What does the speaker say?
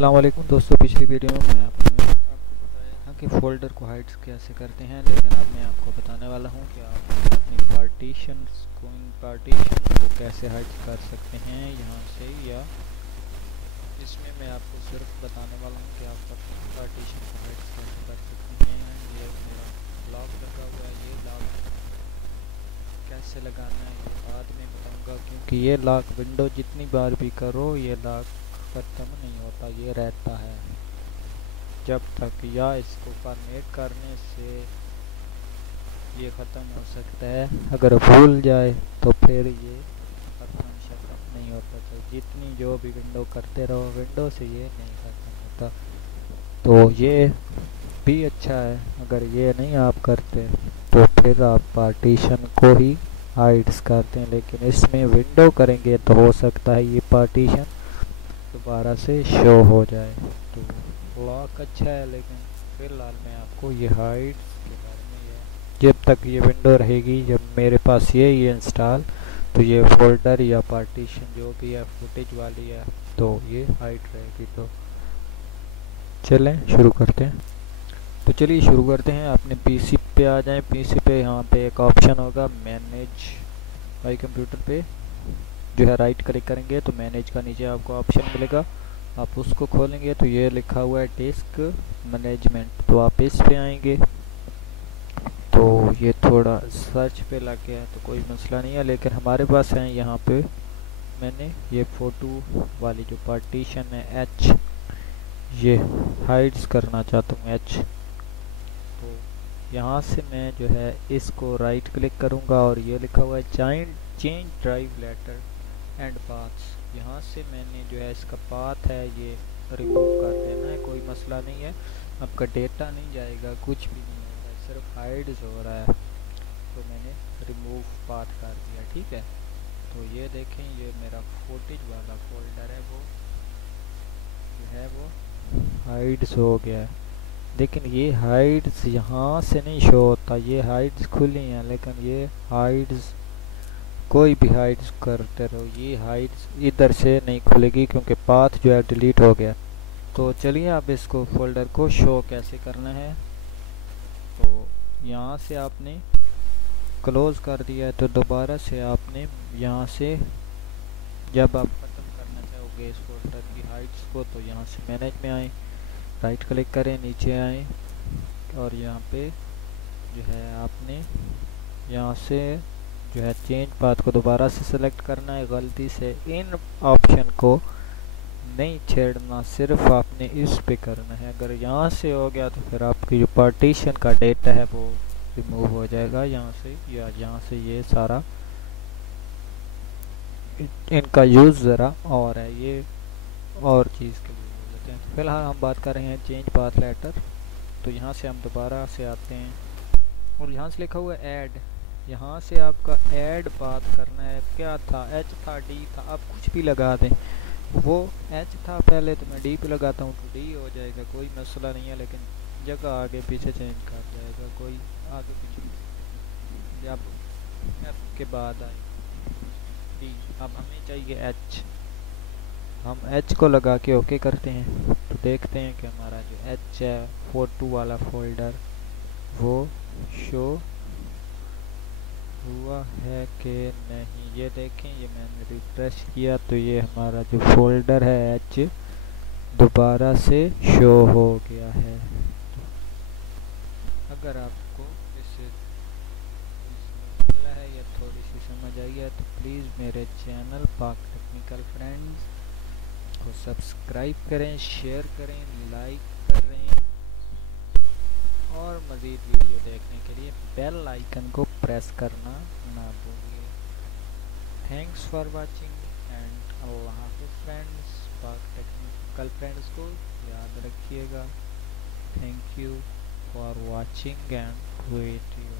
अस्सलाम वालेकुम दोस्तों, पिछली वीडियो में मैं आपको बताया था कि फ़ोल्डर को हाइड कैसे करते हैं, लेकिन अब मैं आपको बताने वाला हूं कि आप अपनी पार्टीशन को कैसे हाइड कर सकते हैं यहाँ से। या इसमें मैं आपको सिर्फ बताने वाला हूं कि आप अपनी पार्टीशन को हाइड कैसे कर सकते हैं। ये मेरा लॉक लगा हुआ है, ये लॉक कैसे लगाना है ये बाद में बताऊंगा, क्योंकि ये लॉक विंडो जितनी बार भी करो ये लॉक ख़त्म नहीं होता, ये रहता है जब तक, या इसको फॉर्मेट करने से ये ख़त्म हो सकता है। अगर भूल जाए तो फिर ये ख़त्म नहीं होता। तो जितनी जो भी विंडो करते रहो, विंडो से ये नहीं ख़त्म होता। तो ये भी अच्छा है। अगर ये नहीं आप करते तो फिर आप पार्टीशन को ही हाइड्स करते हैं, लेकिन इसमें विंडो करेंगे तो हो सकता है ये पार्टीशन दोबारा से शो हो जाए। तो लॉक अच्छा है, लेकिन फिलहाल मैं आपको ये हाइड्स के बारे में जब तक ये विंडो रहेगी, जब मेरे पास ये इंस्टॉल, तो ये फोल्डर या पार्टीशन जो भी है फुटेज वाली है तो ये हाइड रहेगी। तो चलें शुरू करते हैं। तो चलिए शुरू करते हैं। अपने पीसी पे आ जाएं। पीसी पे यहाँ पे एक ऑप्शन होगा मैनेज माई कंप्यूटर पे, जो है राइट क्लिक करेंगे तो मैनेज का नीचे आपको ऑप्शन मिलेगा, आप उसको खोलेंगे तो ये लिखा हुआ है डिस्क मैनेजमेंट। तो आप इस पे आएंगे तो ये थोड़ा सर्च पे लग गया तो कोई मसला नहीं है, लेकिन हमारे पास है यहाँ पे मैंने ये फ़ोटो वाली जो पार्टीशन है एच, ये हाइड्स करना चाहता हूँ एच। तो यहाँ से मैं जो है इसको राइट क्लिक करूँगा और ये लिखा हुआ है change drive letter and paths. यहाँ से मैंने जो है इसका पाथ है ये रिमूव कर देना है, कोई मसला नहीं है। आपका डेटा नहीं जाएगा, कुछ भी नहीं होगा, सिर्फ हाइड्स हो रहा है। तो मैंने रिमूव पाथ कर दिया, ठीक है। तो ये देखें, ये मेरा फुटेज वाला फोल्डर है, वो जो है वो हाइड्स हो गया है। लेकिन ये हाइड्स यहाँ से नहीं शो होता, ये हाइड्स खुली हैं, लेकिन ये हाइड्स कोई भी हाइड्स करते रहो ये हाइड्स इधर से नहीं खुलेगी, क्योंकि पाथ जो है डिलीट हो गया। तो चलिए अब इसको फोल्डर को शो कैसे करना है। तो यहाँ से आपने क्लोज कर दिया है, तो दोबारा से आपने यहाँ से जब आप ख़त्म करना चाहोगे इस फोल्डर की हाइड्स को, तो यहाँ से मैनेज में आए, राइट क्लिक करें, नीचे आए और यहाँ पे जो है आपने यहाँ से जो है चेंज पाथ को दोबारा से सिलेक्ट करना है। गलती से इन ऑप्शन को नहीं छेड़ना, सिर्फ आपने इस पे करना है। अगर यहाँ से हो गया तो फिर आपकी जो पार्टीशन का डेटा है वो रिमूव हो जाएगा यहाँ से, या यहाँ से ये सारा इनका यूज़ ज़रा और है, ये और चीज़ के लिए यूज़ होते हैं। फिलहाल हम बात कर रहे हैं चेंज पाथ लेटर। तो यहाँ से हम दोबारा से आते हैं और यहाँ से लिखा हुआ है ऐड, यहाँ से आपका ऐड पाथ करना है। क्या था, एच था, डी था, आप कुछ भी लगा दें। वो एच था पहले, तो मैं डी पे लगाता हूँ तो डी हो जाएगा, कोई मसला नहीं है। लेकिन जगह आगे पीछे चेंज कर जाएगा, कोई आगे पीछे जब एफ के बाद आए डी। अब हमें चाहिए एच, हम एच को लगा के ओके करते हैं तो देखते हैं कि हमारा जो एच है फोटो वाला फोल्डर वो शो हुआ है कि नहीं। ये देखें, ये मैंने रिफ्रेश किया तो ये हमारा जो फोल्डर है एच दोबारा से शो हो गया है। अगर आपको इससे मिला है या थोड़ी सी समझ आई है तो प्लीज़ मेरे चैनल पाक टेक्निकल फ्रेंड्स को सब्सक्राइब करें, शेयर करें, लाइक करें और मज़ीद वीडियो देखने के लिए बेल आइकन को प्रेस करना ना भूलिए। थैंक्स फॉर वाचिंग एंड अल्लाह हाफ़िज़ फ्रेंड्स। पाक टेक्निकल फ्रेंड्स को याद रखिएगा। Thank you for watching and wait you.